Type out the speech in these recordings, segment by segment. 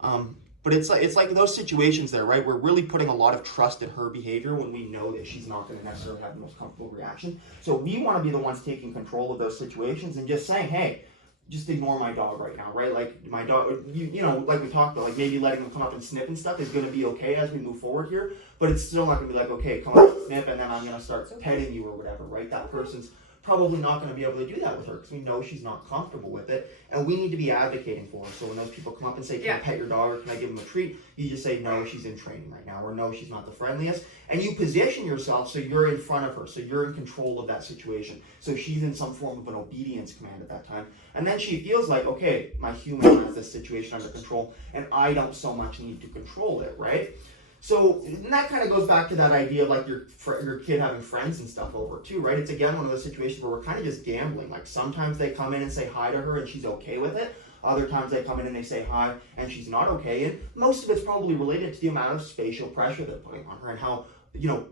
But it's like those situations there, right? We're really putting a lot of trust in her behavior when we know that she's not going to necessarily have the most comfortable reaction. So we want to be the ones taking control of those situations and just saying, hey, just ignore my dog right now, right? Like my dog, you know, like we talked about, like maybe letting them come up and sniff and stuff is going to be okay as we move forward here, but it's still not going to be like, okay, come up and sniff, and then I'm going to start petting you or whatever, right? That person's probably not going to be able to do that with her because we know she's not comfortable with it, and we need to be advocating for her. So when those people come up and say, can I pet your dog or can I give him a treat, you just say, no, she's in training right now, or no, she's not the friendliest, and you position yourself so you're in front of her, so you're in control of that situation, so she's in some form of an obedience command at that time, and then she feels like, okay, my human has this situation under control and I don't so much need to control it, right? So, and that kind of goes back to that idea of like your kid having friends and stuff over too, right? It's again one of those situations where we're kind of just gambling. Like sometimes they come in and say hi to her and she's okay with it. Other times they come in and they say hi and she's not okay. And most of it's probably related to the amount of spatial pressure they're putting on her and how, you know,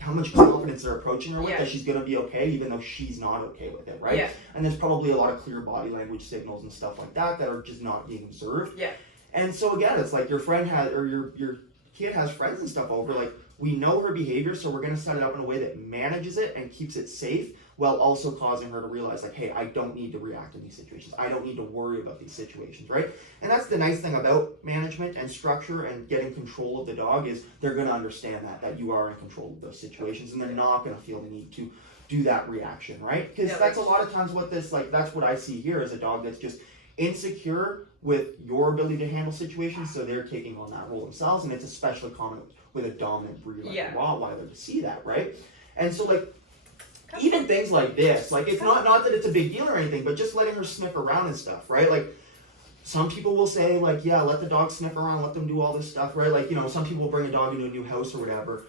how much confidence they're approaching her with that she's going to be okay even though she's not okay with it, right? Yeah. And there's probably a lot of clear body language signals and stuff like that are just not being observed. Yeah. And so again, it's like your friend has, or your kid has friends and stuff over, like we know her behavior, so we're going to set it up in a way that manages it and keeps it safe while also causing her to realize like, hey, I don't need to react in these situations. I don't need to worry about these situations, right? And that's the nice thing about management and structure and getting control of the dog is they're going to understand that you are in control of those situations and they're not going to feel the need to do that reaction, right? Because that's a lot of times what this, like, that's what I see here is a dog that's just insecure with your ability to handle situations, so they're taking on that role themselves, and it's especially common with a dominant breed like a Rottweiler to see that, right? And so, like, even things like this, like, it's not that it's a big deal or anything, but just letting her sniff around and stuff, right? Like, some people will say, like, yeah, let the dog sniff around, let them do all this stuff, right? Like, you know, some people will bring a dog into a new house or whatever,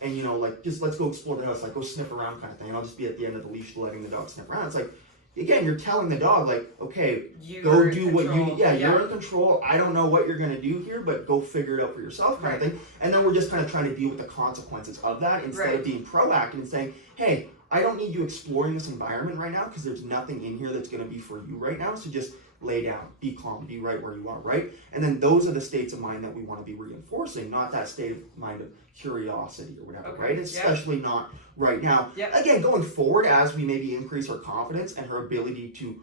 and, you know, like, just let's go explore the house, like, go sniff around kind of thing, and I'll just be at the end of the leash letting the dog sniff around. It's like, again, you're telling the dog, like, okay, go do what you need. Yeah, you're in control. I don't know what you're going to do here, but go figure it out for yourself kind of thing. And then we're just kind of trying to deal with the consequences of that instead of being proactive and saying, hey, I don't need you exploring this environment right now because there's nothing in here that's going to be for you right now. So just lay down, be calm, be right where you are, right? And then those are the states of mind that we want to be reinforcing, not that state of mind of curiosity or whatever, right? Especially not right now. Again, going forward, as we maybe increase her confidence and her ability to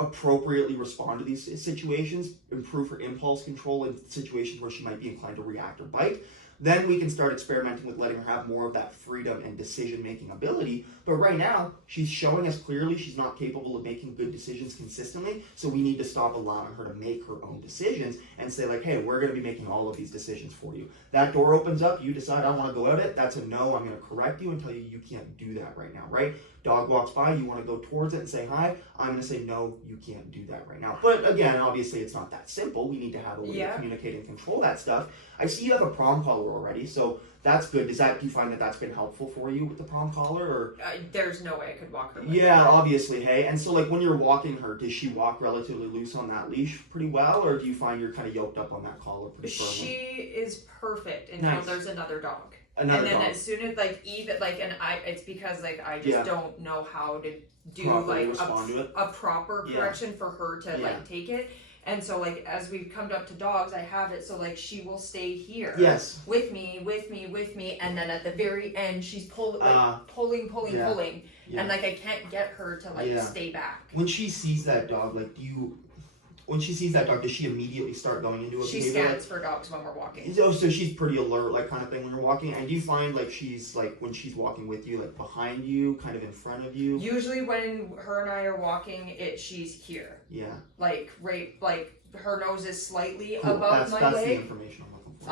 appropriately respond to these situations, improve her impulse control in situations where she might be inclined to react or bite, then we can start experimenting with letting her have more of that freedom and decision-making ability. But right now, she's showing us clearly she's not capable of making good decisions consistently, so we need to stop allowing her to make her own decisions and say, like, hey, we're going to be making all of these decisions for you. That door opens up, you decide I want to go out it, that's a no, I'm going to correct you and tell you can't do that right now, right? Dog walks by, you want to go towards it and say hi, I'm going to say, no, you can't do that right now. But again, obviously it's not that simple. We need to have a way to communicate and control that stuff. I see you have a prom collar already, so that's good. Do you find that that's been helpful for you with the prom collar? Or there's no way I could walk her with her. Obviously, hey. And so, like, when you're walking her, does she walk relatively loose on that leash pretty well, or do you find you're kind of yoked up on that collar pretty firmly? She is perfect until there's another dog. And then as soon as, like, even, like, and it's because, like, I just don't know how to do, properly like, a proper correction for her to, like, take it. And so, like, as we've come up to dogs, I have it so, like, she will stay here with me, and then at the very end, she's pulling. And, like, I can't get her to, like, stay back. When she sees that dog, like, does she immediately start going into a behavior? She scans for dogs when we're walking. So she's pretty alert, like, kind of thing when you're walking. And do you find, like, she's, like, when she's walking with you, like, behind you, kind of in front of you? Usually when her and I are walking, she's here. Yeah. Like, right, like, her nose is slightly above my leg. That's the information I'm looking for.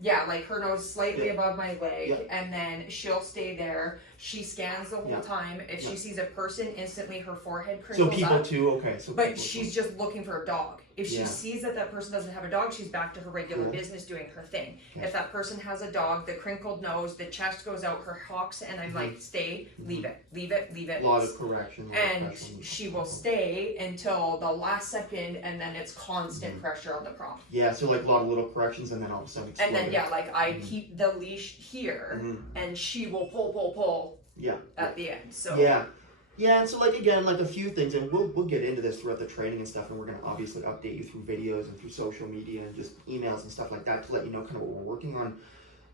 Yeah, like, her nose slightly above my leg, and then she'll stay there. She scans the whole time. If she sees a person, instantly her forehead crinkles up. So people too, okay. But she's just looking for a dog. If she sees that person doesn't have a dog, she's back to her regular business doing her thing. If that person has a dog, the crinkled nose, the chest goes out, her hocks, and I'm like, stay, leave it. A lot of correction. And she will stay until the last second, and then it's constant pressure on the prompt. Yeah, so like a lot of little corrections, and then all of a sudden explode. And then, like, I keep the leash here, and she will pull. At the end. So Yeah, and so like again, like a few things, and we'll get into this throughout the training and stuff, and we're gonna obviously update you through videos and through social media and just emails and stuff like that to let you know kind of what we're working on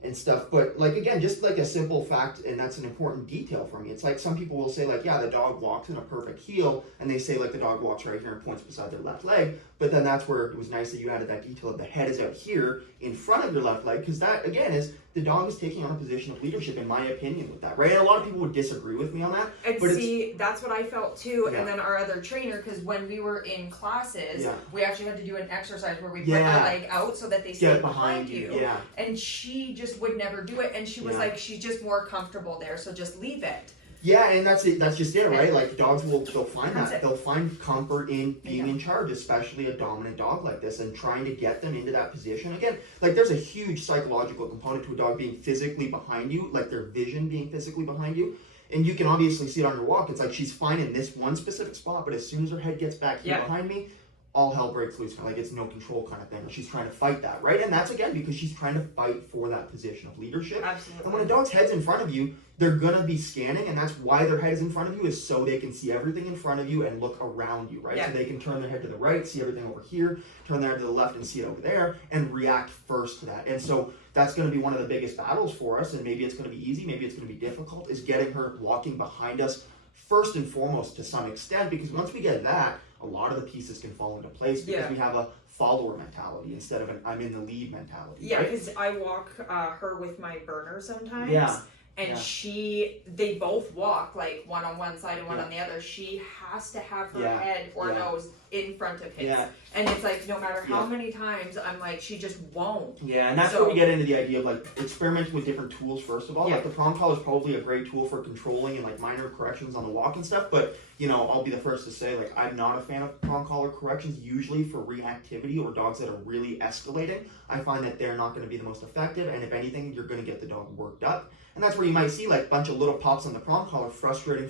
and stuff. But like again, just like a simple fact, and that's an important detail for me. It's like some people will say like, yeah, the dog walks in a perfect heel, and they say like the dog walks right here and points beside their left leg. But then that's where it was nice that you added that detail of the head is out here in front of your left leg, because that again is the dog is taking on a position of leadership, in my opinion, with that, right? And a lot of people would disagree with me on that. And but see, that's what I felt too. Yeah. And then our other trainer, because when we were in classes, Yeah. we actually had to do an exercise where we Yeah. put our leg out so that they stay Get behind you. Yeah. And she just would never do it. And she was Yeah. like, she's just more comfortable there, so just leave it. Yeah, and that's it. That's just it, right? Like dogs they'll find That's that. it. They'll find comfort in being Yeah. in charge, especially a dominant dog like this, and trying to get them into that position. Again, like there's a huge psychological component to a dog being physically behind you, like their vision being physically behind you. And you can obviously see it on your walk. It's like she's fine in this one specific spot, but as soon as her head gets back here Yeah. behind me, all hell breaks loose. Like it's no control kind of thing. She's trying to fight that, right? And that's again because she's trying to fight for that position of leadership. Absolutely. And when a dog's head's in front of you, they're gonna be scanning, and that's why their head is in front of you, is so they can see everything in front of you and look around you, right? Yeah. So they can turn their head to the right, see everything over here, turn their head to the left and see it over there, and react first to that. And so that's gonna be one of the biggest battles for us, and maybe it's gonna be easy, maybe it's gonna be difficult, is getting her walking behind us first and foremost to some extent, because once we get that, a lot of the pieces can fall into place because Yeah. we have a follower mentality instead of an I'm in the lead mentality. Yeah, right? because I walk her with my burner sometimes. Yeah. And Yeah. they both walk like one on one side and one on the other. She has to have her Yeah. head or Yeah. nose in front of his. Yeah. And it's like no matter how Yeah. many times I'm like, she just won't. Yeah, and that's So- where we get into the idea of like experimenting with different tools first of all. Yeah. Like the prong collar is probably a great tool for controlling and like minor corrections on the walk and stuff, but you know, I'll be the first to say like I'm not a fan of prong collar corrections usually for reactivity or dogs that are really escalating. I find that they're not going to be the most effective, and if anything, you're going to get the dog worked up. And that's where you might see like a bunch of little pops on the prong collar, frustrating.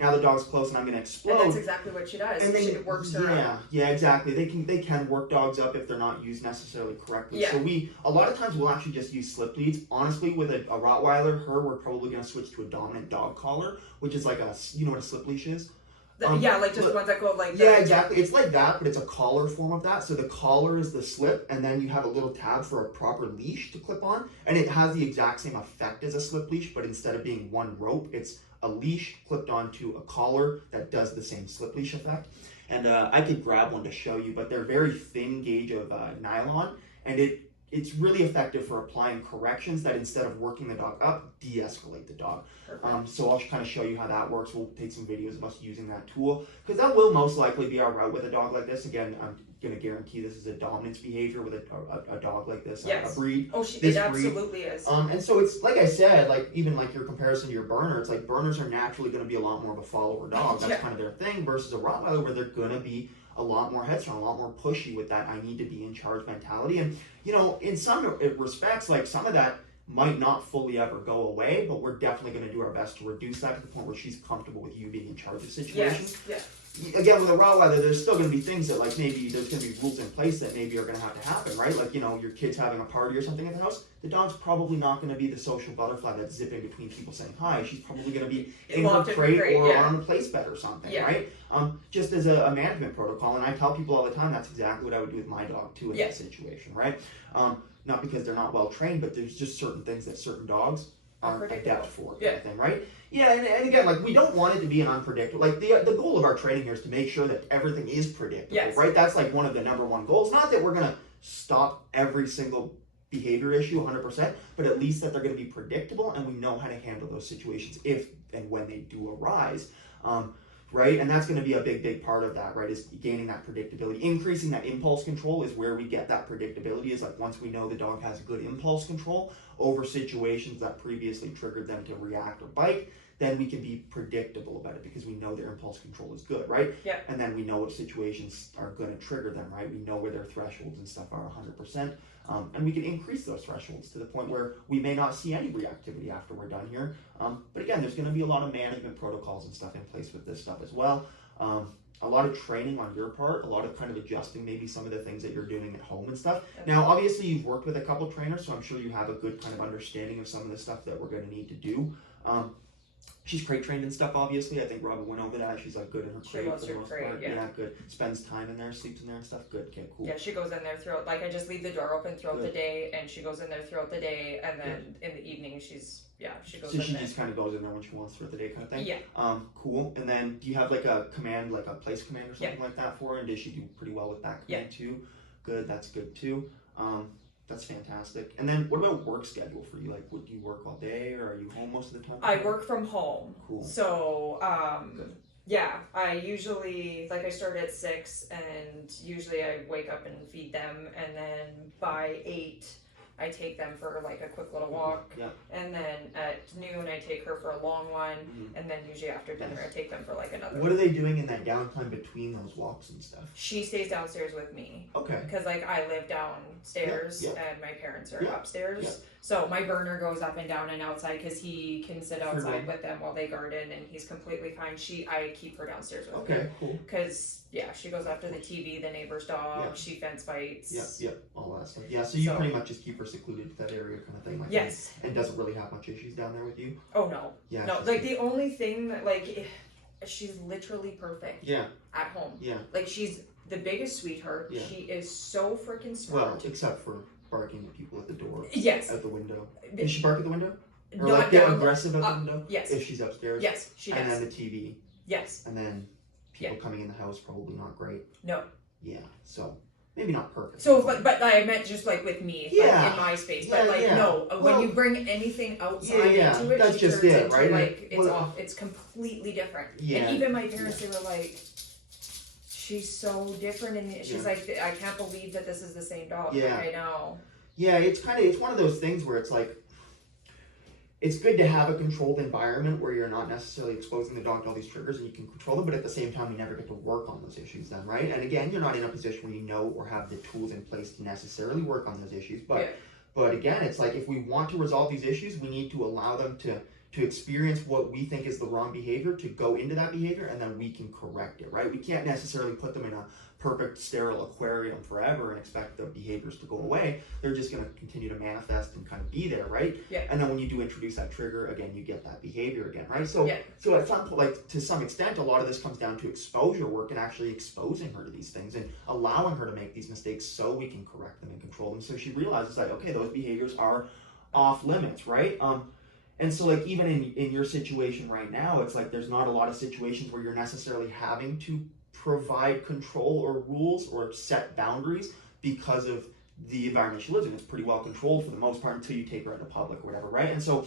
Now the dog's close and I'm going to explode. And that's exactly what she does. And then, It works her. yeah, exactly. They can work dogs up if they're not used necessarily correctly. Yeah. So a lot of times we'll actually just use slip leads. Honestly, with a Rottweiler, we're probably going to switch to a dominant dog collar, which is like you know what a slip leash is? Yeah, like just ones that go like Yeah, exactly. It's like that, but it's a collar form of that. So the collar is the slip, and then you have a little tab for a proper leash to clip on, and it has the exact same effect as a slip leash, but instead of being one rope, it's a leash clipped onto a collar that does the same slip leash effect. And I could grab one to show you, but they're very thin gauge of nylon, and it's really effective for applying corrections that instead of working the dog up, de-escalate the dog. So I'll kind of show you how that works. We'll take some videos of us using that tool, because that will most likely be our route with a dog like this. Again, I'm going to guarantee this is a dominance behavior with a dog like this, Yes. a breed. Oh, it absolutely is. And so it's like I said, like even like your comparison to your burner, it's like burners are naturally going to be a lot more of a follower dog. That's Yeah. kind of their thing, versus a Rottweiler where they're going to be a lot more headstrong, a lot more pushy with that I need to be in charge mentality. And you know, in some respects, like some of that might not fully ever go away, but we're definitely going to do our best to reduce that to the point where she's comfortable with you being in charge of situations. Yes. Again, with a Rottweiler, there's still going to be things that like maybe there's going to be rules in place that maybe are going to have to happen, right? Like, you know, your kid's having a party or something at the house. The dog's probably not going to be the social butterfly that's zipping between people saying hi. She's probably going to be in her crate or on a place bed or something, right? Just as a management protocol. And I tell people all the time that's exactly what I would do with my dog too in that situation, right? Not because they're not well trained, but there's just certain things that certain dogs are adept for, kind of thing, right? Yeah, and again, like we don't want it to be an unpredictable. Like the goal of our training here is to make sure that everything is predictable, right? That's like one of the number one goals. Not that we're gonna stop every single behavior issue 100%, but at least that they're gonna be predictable and we know how to handle those situations if and when they do arise. Right? And that's going to be a big part of that, right? Is gaining that predictability. Increasing that impulse control is where we get that predictability, is like once we know the dog has good impulse control over situations that previously triggered them to react or bite, then we can be predictable about it because we know their impulse control is good, right? Yeah. And then we know what situations are going to trigger them, right? We know where their thresholds and stuff are 100%. And we can increase those thresholds to the point where we may not see any reactivity after we're done here. But again, there's going to be a lot of management protocols and stuff in place with this stuff as well. A lot of training on your part, a lot of kind of adjusting maybe some of the things that you're doing at home and stuff. Now, obviously, you've worked with a couple trainers, so I'm sure you have a good kind of understanding of some of the stuff that we're going to need to do. She's crate trained and stuff, obviously. I think Robin went over that. She's like good in her crate for the most part. Yeah, good. Spends time in there, sleeps in there and stuff. Good, okay, cool. Yeah, she goes in there throughout, like I just leave the door open throughout the day, and she goes in there throughout the day, and then in the evening she goes in there. So she just kind of goes in there when she wants throughout the day kind of thing? Yeah. Cool. And then do you have like a command, like a place command or something like that for her? And does she do pretty well with that command too? Good, that's good too. That's fantastic. And then what about work schedule for you? Like, would you work all day or are you home most of the time? I work from home. Cool. So, yeah, I usually, like I start at 6 and usually I wake up and feed them, and then by 8 I take them for like a quick little walk, and then at noon I take her for a long one, and then usually after dinner I take them for like another. What are they doing in that downtime between those walks and stuff? She stays downstairs with me. Okay. Because like I live downstairs and my parents are upstairs, so my burner goes up and down and outside because he can sit outside with them while they garden, and he's completely fine. I keep her downstairs with me. Okay, cool. Because she goes after the TV, the neighbor's dog, she fence fights. All that stuff. Yeah, so you pretty much just keep her secluded to that area kind of thing. Like yes. And doesn't really have much issues down there with you? Oh no. Yeah. No, like the only thing that like she's literally perfect. Yeah. At home. Yeah. Like she's the biggest sweetheart. Yeah. She is so freaking smart. Well, except for barking at people at the door. Yes. At the window. Does she bark at the window? Or not like get aggressive at the window? Yes. If she's upstairs? Yes, she does. And then the TV? Yes. And then people coming in the house, probably not great. No. Yeah, so maybe not perfect. So, but I meant just like with me, like in my space. But like no, when you bring anything outside into it, that's she just turns it, into right? like it's off. It's completely different. Yeah. And even my parents, they were like, "She's so different," and she's like, "I can't believe that this is the same dog." Yeah, like, I know. Yeah, it's one of those things where it's like, it's good to have a controlled environment where you're not necessarily exposing the dog to all these triggers and you can control them, but at the same time, you never get to work on those issues then, right? And again, you're not in a position where you know or have the tools in place to necessarily work on those issues, but again, it's like if we want to resolve these issues, we need to allow them to experience what we think is the wrong behavior, to go into that behavior, and then we can correct it, right? We can't necessarily put them in a perfect sterile aquarium forever and expect the behaviors to go away. They're just going to continue to manifest and kind of be there, right? Yeah. And then when you do introduce that trigger, again, you get that behavior again, right? So so at some like to some extent, a lot of this comes down to exposure work and actually exposing her to these things and allowing her to make these mistakes so we can correct them and control them. So she realizes that, okay, those behaviors are off limits, right? And so like even in your situation right now, it's like there's not a lot of situations where you're necessarily having to provide control or rules or set boundaries because of the environment she lives in. It's pretty well controlled for the most part until you take her into public or whatever, right? And so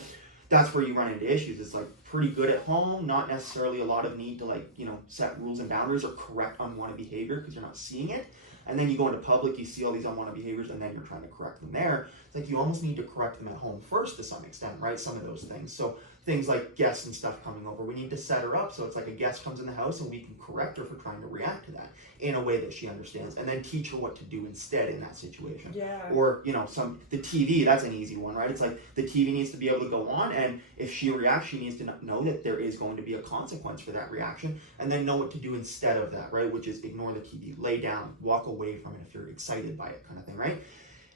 that's where you run into issues. It's like pretty good at home, not necessarily a lot of need to like, set rules and boundaries or correct unwanted behavior because you're not seeing it. And then you go into public, you see all these unwanted behaviors, and then you're trying to correct them there. It's like you almost need to correct them at home first to some extent, right? Some of those things. So things like guests and stuff coming over, we need to set her up so it's like a guest comes in the house and we can correct her for trying to react to that in a way that she understands, and then teach her what to do instead in that situation. Yeah. Or, the TV, that's an easy one, right? It's like the TV needs to be able to go on, and if she reacts, she needs to know that there is going to be a consequence for that reaction, and then know what to do instead of that, right? Which is ignore the TV, lay down, walk away from it if you're excited by it kind of thing, right?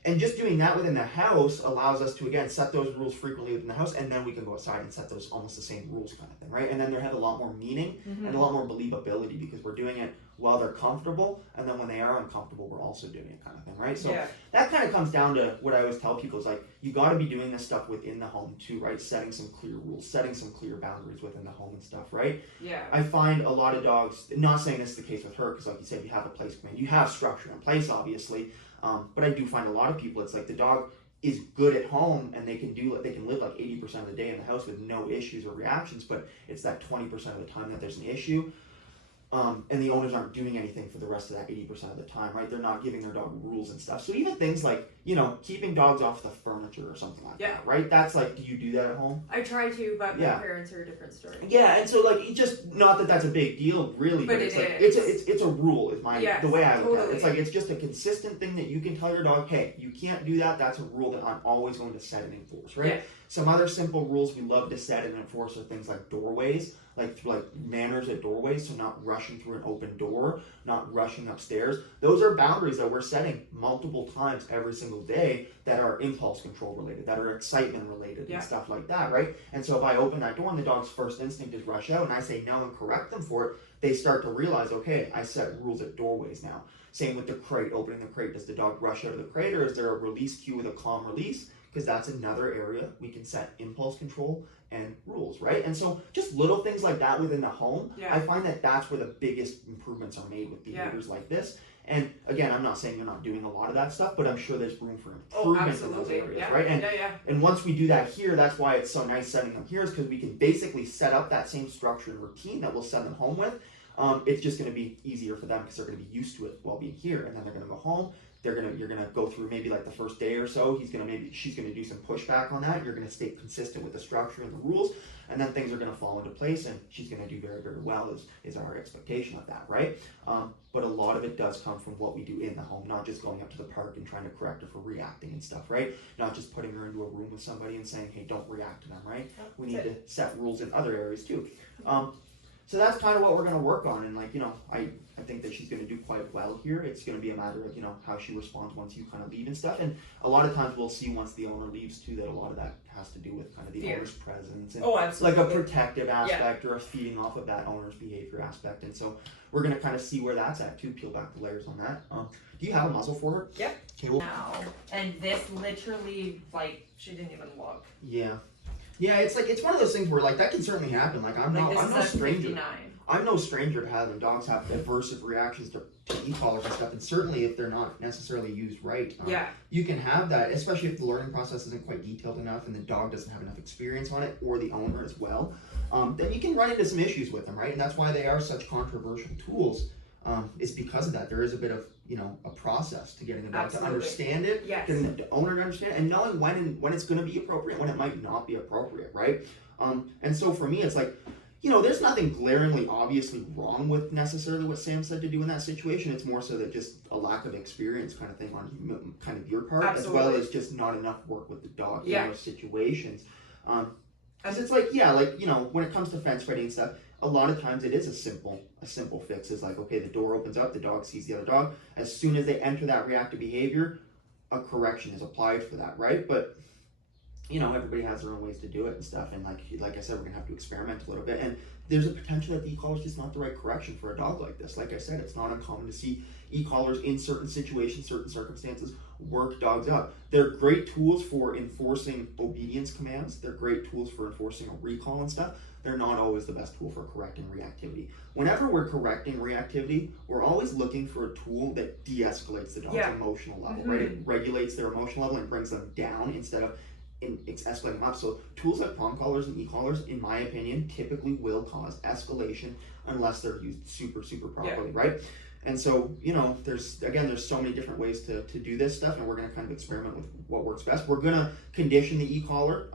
And just doing that within the house allows us to, again, set those rules frequently within the house, and then we can go outside and set those almost the same rules kind of thing, right? And then they have a lot more meaning and a lot more believability because we're doing it while they're comfortable, and then when they are uncomfortable, we're also doing it kind of thing, right? So that kind of comes down to what I always tell people is like, you got to be doing this stuff within the home too, right? Setting some clear rules, setting some clear boundaries within the home and stuff, right? Yeah. I find a lot of dogs, not saying this is the case with her, because like you said, you have a place command, you have structure in place, obviously, but I do find a lot of people, it's like the dog is good at home and they can live like 80% of the day in the house with no issues or reactions, but it's that 20% of the time that there's an issue. And the owners aren't doing anything for the rest of that 80% of the time, right? They're not giving their dog rules and stuff. So even things like, keeping dogs off the furniture or something like that, right? That's like, do you do that at home? I try to, but my parents are a different story. Yeah, and so like, it just, not that that's a big deal, really, but it's like, it's a rule, is the way I look at it. It's like, it's just a consistent thing that you can tell your dog, hey, you can't do that, that's a rule that I'm always going to set and enforce, right? Yeah. Some other simple rules we love to set and enforce are things like doorways, like manners at doorways, so not rushing through an open door, not rushing upstairs. Those are boundaries that we're setting multiple times every single day that are impulse control related, that are excitement related, and stuff like that, right? And so if I open that door and the dog's first instinct is rush out and I say no and correct them for it, they start to realize, okay, I set rules at doorways now. Same with the crate, opening the crate. Does the dog rush out of the crate, or is there a release cue with a calm release? Because that's another area we can set impulse control and rules, right? And so just little things like that within the home, I find that that's where the biggest improvements are made with behaviors like this. And again, I'm not saying you're not doing a lot of that stuff, but I'm sure there's room for improvement in those areas, right? And once we do that here, that's why it's so nice setting them here, is because we can basically set up that same structure and routine that we'll send them home with. It's just going to be easier for them because they're going to be used to it while being here, and then they're going to go home. You're gonna go through maybe like the first day or so. She's gonna do some pushback on that. You're gonna stay consistent with the structure and the rules, and then things are gonna fall into place, and she's gonna do very, very well. Is our expectation of that, right? But a lot of it does come from what we do in the home, not just going up to the park and trying to correct her for reacting and stuff, right? Not just putting her into a room with somebody and saying, hey, don't react to them, right? We need to set rules in other areas too. So that's kind of what we're going to work on, and I think that she's going to do quite well here. It's going to be a matter of how she responds once you kind of leave and stuff, and a lot of times we'll see once the owner leaves too that a lot of that has to do with kind of the owner's presence and like a protective aspect or a feeding off of that owner's behavior aspect, and so we're going to kind of see where that's at too, peel back the layers on that. Do you have a muzzle for her? Yep. Okay, now, and this literally, she didn't even look. Yeah, it's one of those things where that can certainly happen. I'm no stranger. 59. I'm no stranger to having dogs have aversive reactions to e-collars and stuff, and certainly if they're not necessarily used right, you can have that, especially if the learning process isn't quite detailed enough and the dog doesn't have enough experience on it, or the owner as well. Then you can run into some issues with them, right? And that's why they are such controversial tools. Is because of that. There is a bit of a process to getting the dog to understand it, getting the owner to understand it, and knowing when it's going to be appropriate, when it might not be appropriate, right? And so for me, it's there's nothing glaringly obviously wrong with necessarily what Sam said to do in that situation. It's more so that just a lack of experience kind of thing on kind of your part, as well as just not enough work with the dog in those situations. Because it's when it comes to fence fighting and stuff, a lot of times it is a simple fix. Is okay, the door opens up, the dog sees the other dog. As soon as they enter that reactive behavior, a correction is applied for that, right? But everybody has their own ways to do it and stuff, and like I said, we're gonna have to experiment a little bit, and there's a potential that the e-collar is just not the right correction for a dog like this. Like I said, it's not uncommon to see e-collars in certain situations, certain circumstances, work dogs up. They're great tools for enforcing obedience commands. They're great tools for enforcing a recall and stuff. They're not always the best tool for correcting reactivity. Whenever we're correcting reactivity, we're always looking for a tool that de-escalates the dog's emotional level, right? It regulates their emotional level and brings them down instead of it's escalating them up. So tools like prong collars and e-collars, in my opinion, typically will cause escalation unless they're used super properly, right? And so, there's so many different ways to do this stuff, and we're going to kind of experiment with what works best. We're going to condition the e-collar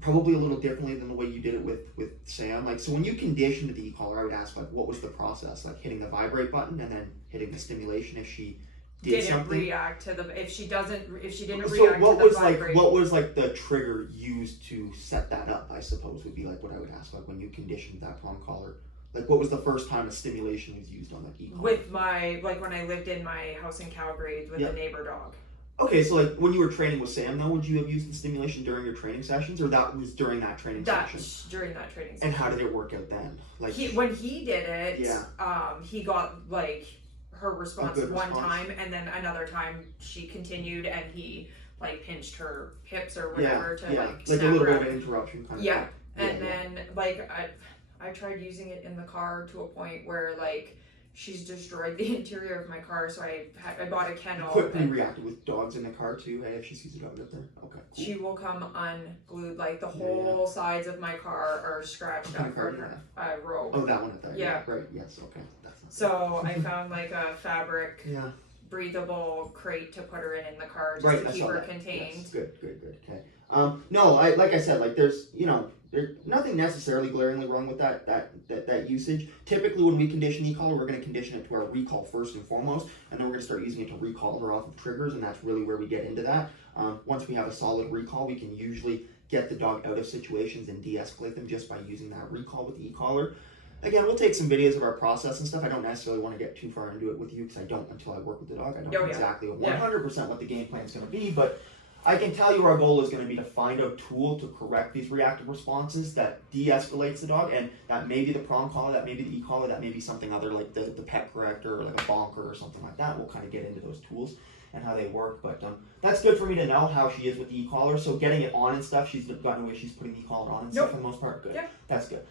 probably a little differently than the way you did it with Sam. So when you conditioned the e-collar, I would ask, what was the process? Hitting the vibrate button and then hitting the stimulation if she didn't react to if she didn't react to the vibrate. What was the trigger used to set that up, I suppose, would be what I would ask, when you conditioned that prong collar. What was the first time a stimulation was used on the e-collar? With my, when I lived in my house in Calgary with the neighbor dog. Okay, so when you were training with Sam, though, would you have used the stimulation during your training sessions, or that was during that training session? During that training session. And how did it work out then? When he did it, he got her response one time, and then another time she continued, and he pinched her hips or whatever to a little bit of an interruption kind of thing. And then I tried using it in the car to a point where she's destroyed the interior of my car, so I bought a kennel. Quickly reacted with dogs in the car too. Hey, if she sees a dog up there, okay. Cool. She will come unglued. The whole sides of my car are scratched up from a rope. Oh, that one up there. Yeah. Right. Yes. Okay. That's not so I found a fabric, breathable crate to put her in the car just to keep her contained. Yes. Good. Okay. No, like I said, there's there's nothing necessarily glaringly wrong with that usage. Typically, when we condition e-collar, we're going to condition it to our recall first and foremost, and then we're going to start using it to recall her off of triggers, and that's really where we get into that. Once we have a solid recall, we can usually get the dog out of situations and de-escalate them just by using that recall with the e-collar. Again, we'll take some videos of our process and stuff. I don't necessarily want to get too far into it with you because I don't until I work with the dog. I don't know exactly 100% what the game plan is going to be, but I can tell you our goal is going to be to find a tool to correct these reactive responses that de-escalates the dog, and that may be the prong collar, that may be the e-collar, that may be something other like the pet corrector or like a bonker or something like that. We'll kind of get into those tools and how they work, but that's good for me to know how she is with the e-collar. So getting it on and stuff, she's got no issues putting the e-collar on and stuff for the most part. Good. That's good.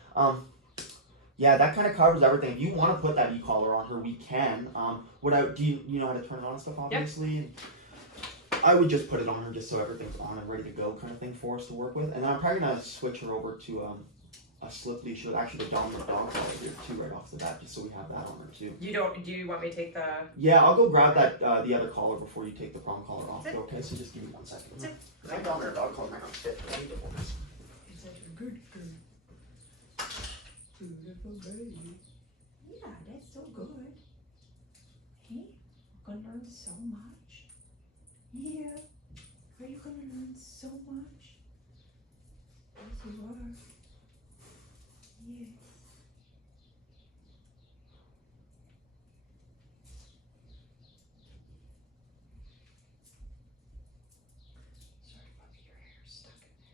Yeah, that kind of covers everything. If you want to put that e-collar on her, we can. Do you know how to turn it on and stuff, obviously? Yep. I would just put it on her just so everything's on and ready to go kind of thing for us to work with. And then I'm probably going to switch her over to a slip leash, actually the dominant dog collar here too right off the bat, just so we have that on her too. Do you want me to take the... Yeah, I'll go grab that the other collar before you take the prong collar off. Okay, so just give me 1 second. My dominant dog collar might not fit, but I need to hold this. It's like a good girl. Beautiful baby. Yeah, that's so good. Hey, we're gonna learn so much. Yeah. Are you gonna learn so much? Yes, you are. Yes. Sorry, puppy, your hair's stuck in there.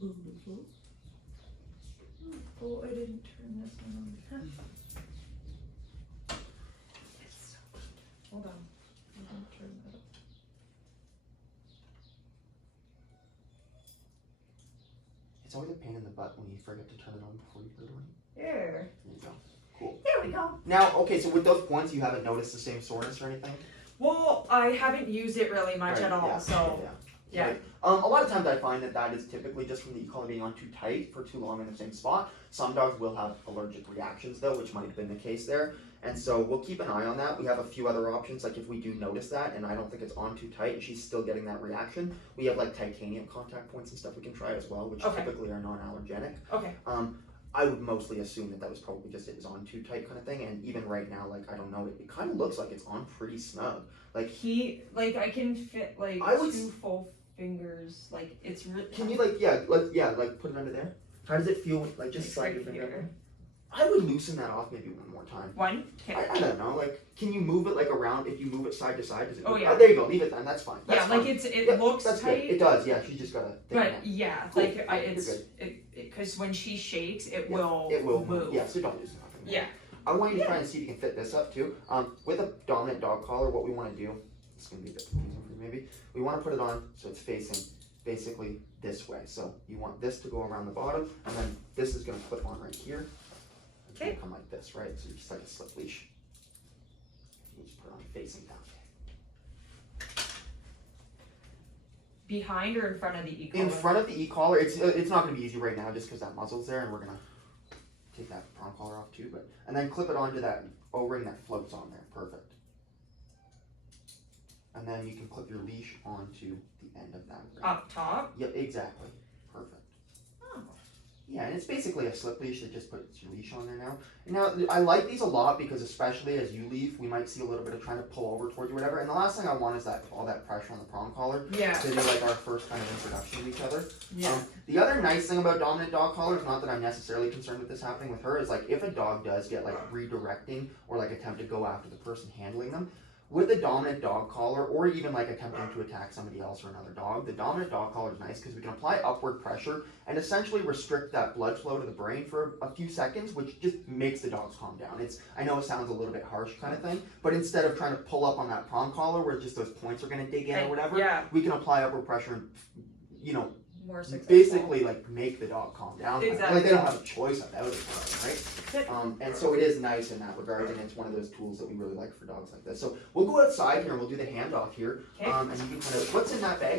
Beautiful. Oh, I didn't turn this one on. It's so good. Hold on. I didn't turn that up. It's always a pain in the butt when you forget to turn it on before you put it on. There. There you go. Cool. There we go. Now, okay, so with those points, you haven't noticed the same soreness or anything? Well, I haven't used it really much at all, so. Yeah. Right. A lot of times I find that is typically just from the e-collar being on too tight for too long in the same spot. Some dogs will have allergic reactions though, which might have been the case there. And so we'll keep an eye on that. We have a few other options, like if we do notice that and I don't think it's on too tight and she's still getting that reaction, we have like titanium contact points and stuff we can try as well, which typically are non-allergenic. Okay. I would mostly assume that was probably just it was on too tight kind of thing, and even right now, like I don't know, it kind of looks like it's on pretty snug. Like I can fit like two full fingers, like it's really. Can you like put it under there? How does it feel? Like just slide your finger there. I would loosen that off maybe one more time. One? Okay. I don't know. Like, can you move it like around? If you move it side to side, does it? Oh move? yeah. Oh, there you go. Leave it then. That's fine. That's fine. Like it looks that's tight. Good. It does. Yeah. She just gotta. But yeah, cool. like because when she shakes, it will move. Yeah. So don't loosen it. Yeah. I want you to try and see if you can fit this up too. With a dominant dog collar, what we want to do. It's gonna be a bit confusing for you maybe. We want to put it on so it's facing basically this way. So you want this to go around the bottom, and then this is gonna clip on right here. Okay. Come like this, right? So just like a slip leash. You just put it on facing down. Behind or in front of the e-collar? In front of the e-collar. It's not going to be easy right now just because that muzzle's there, and we're going to take that prong collar off too. And then clip it onto that O-ring that floats on there. Perfect. And then you can clip your leash onto the end of that ring. Up top? Yep, exactly. Perfect. Oh. Yeah, and it's basically a slip leash that just puts your leash on there now. Now, I like these a lot because especially as you leave, we might see a little bit of trying to pull over towards you or whatever. And the last thing I want is all that pressure on the prong collar. Yeah. To be like our first kind of introduction to each other. Yeah. The other nice thing about dominant dog collars, not that I'm necessarily concerned with this happening with her, is like if a dog does get like redirecting or like attempt to go after the person handling them, with the dominant dog collar, or even like attempting to attack somebody else or another dog, the dominant dog collar is nice because we can apply upward pressure and essentially restrict that blood flow to the brain for a few seconds, which just makes the dogs calm down. I know it sounds a little bit harsh kind of thing, but instead of trying to pull up on that prong collar where just those points are going to dig in or whatever, we can apply upward pressure and, more successful. Basically like make the dog calm down. Exactly. Like they don't have a choice about it, right? And so it is nice in that regard, and it's one of those tools that we really like for dogs like this. So we'll go outside here and we'll do the handoff here. Okay. And you can kind of, what's in that bag?